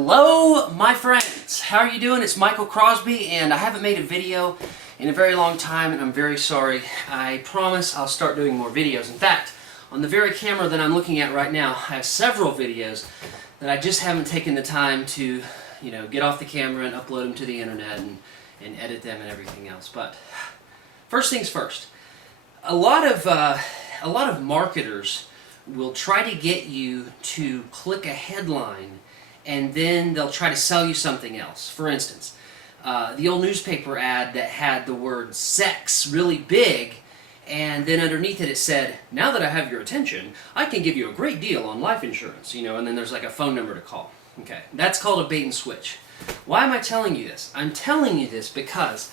Hello, my friends. How are you doing? It's Michael Crosby, and I haven't made a video in a very long time, and I'm very sorry. I promise I'll start doing more videos. In fact, on the very camera that I'm looking at right now, I have several videos that I just haven't taken the time to, get off the camera and upload them to the internet and edit them and everything else. But first things first. A lot of marketers will try to get you to click a headline and then they'll try to sell you something else. For instance, the old newspaper ad that had the word sex really big, and then underneath it said, "Now that I have your attention, I can give you a great deal on life insurance," and then there's like a phone number to call. Okay, that's called a bait and switch. Why am I telling you this? I'm telling you this because,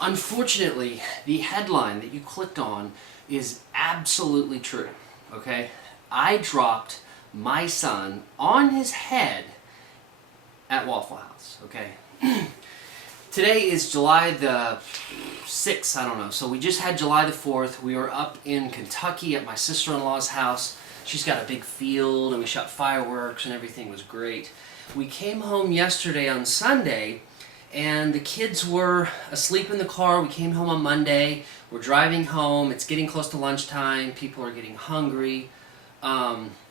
unfortunately, the headline that you clicked on is absolutely true. Okay? I dropped my son on his head at Waffle House. Okay? Today is July the 6th, I don't know. So we just had July the 4th. We were up in Kentucky at my sister-in-law's house. She's got a big field, and we shot fireworks, and everything was great. We came home yesterday on Sunday, and the kids were asleep in the car. We came home on Monday. We're driving home. It's getting close to lunchtime. People are getting hungry.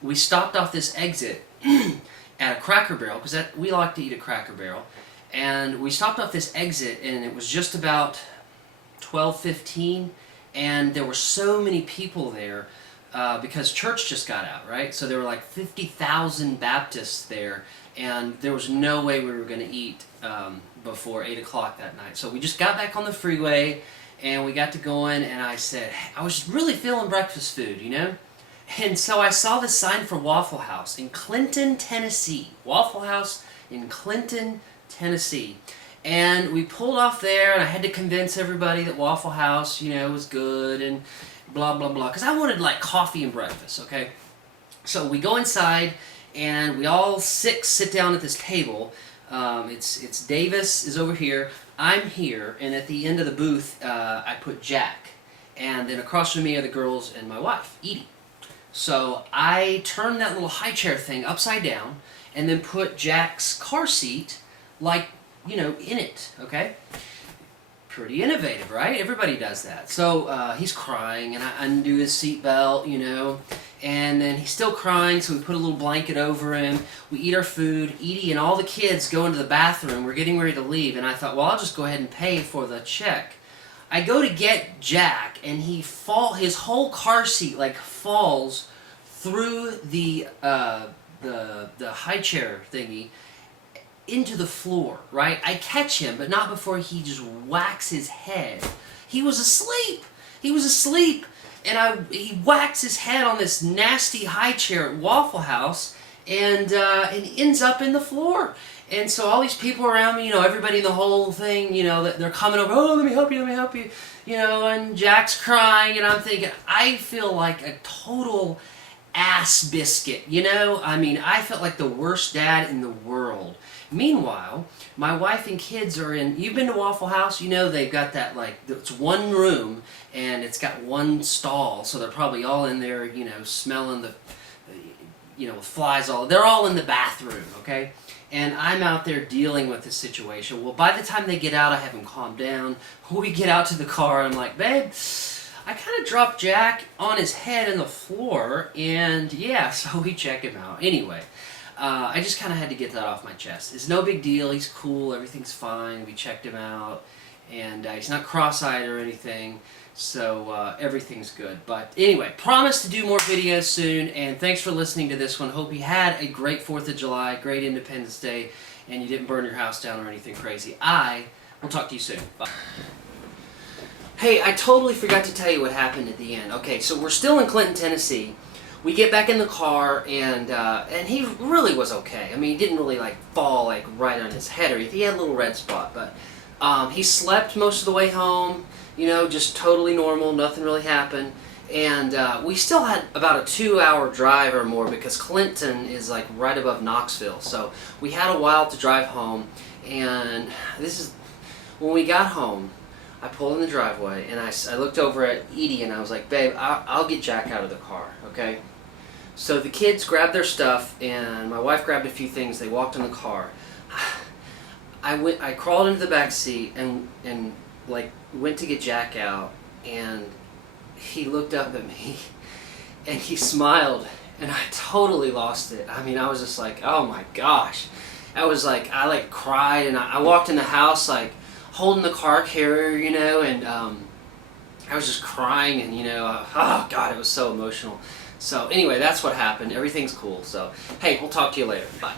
We stopped off this exit at a Cracker Barrel, because we like to eat at Cracker Barrel. And we stopped off this exit, and it was just about 12:15, and there were so many people there because church just got out, right? So there were like 50,000 Baptists there, and there was no way we were going to eat before 8 o'clock that night. So we just got back on the freeway, and we got to going, and I said, I was really feeling breakfast food, And so I saw this sign for Waffle House in Clinton, Tennessee. Waffle House in Clinton, Tennessee. And we pulled off there, and I had to convince everybody that Waffle House, was good and blah, blah, blah. Because I wanted, like, coffee and breakfast, okay? So we go inside, and we all six sit down at this table. It's Davis is over here, I'm here, and at the end of the booth, I put Jack. And then across from me are the girls and my wife, Edie. So I turned that little high chair thing upside down and then put Jack's car seat, in it, okay? Pretty innovative, right? Everybody does that. So he's crying, and I undo his seatbelt, and then he's still crying, so we put a little blanket over him. We eat our food. Edie and all the kids go into the bathroom. We're getting ready to leave, and I thought, well, I'll just go ahead and pay for the check. I go to get Jack, and his whole car seat falls through the high chair thingy into the floor, right? I catch him, but not before he just whacks his head. He was asleep. And he whacks his head on this nasty high chair at Waffle House, and it ends up in the floor. And so all these people around me, everybody in the whole thing, they're coming over, "Oh, let me help you, and Jack's crying, and I'm thinking, I feel like a total ass biscuit, I felt like the worst dad in the world. Meanwhile, my wife and kids are in, you've been to Waffle House, they've got that, it's one room, and it's got one stall, so they're probably all in there, smelling the, flies they're all in the bathroom, okay? And I'm out there dealing with this situation. Well, by the time they get out, I have them calm down. We get out to the car, and I'm like, babe, I kind of dropped Jack on his head in the floor, and yeah, so we check him out. Anyway, I just kind of had to get that off my chest. It's no big deal. He's cool. Everything's fine. We checked him out, and he's not cross-eyed or anything, so everything's good. But anyway, promise to do more videos soon, and thanks for listening to this one. Hope you had a great 4th of July, great Independence Day, and you didn't burn your house down or anything crazy. I will talk to you soon. Bye. Hey, I totally forgot to tell you what happened at the end. Okay, so we're still in Clinton, Tennessee. We get back in the car, and he really was okay. He didn't really fall right on his head or anything. He had a little red spot, but he slept most of the way home. Just totally normal. Nothing really happened. And we still had about a 2-hour drive or more because Clinton is right above Knoxville. So we had a while to drive home, and when we got home. I pulled in the driveway, and I looked over at Edie, and I was like, babe, I'll get Jack out of the car, okay? So the kids grabbed their stuff, and my wife grabbed a few things. They walked in the car. I crawled into the back seat and like went to get Jack out, and he looked up at me and he smiled, and I totally lost it. I mean, I was just like, oh my gosh. I like cried, and I walked in the house like holding the car carrier, you know, and I was just crying, and you know, oh God, it was so emotional. So anyway, that's what happened. Everything's cool. So hey, we'll talk to you later. Bye.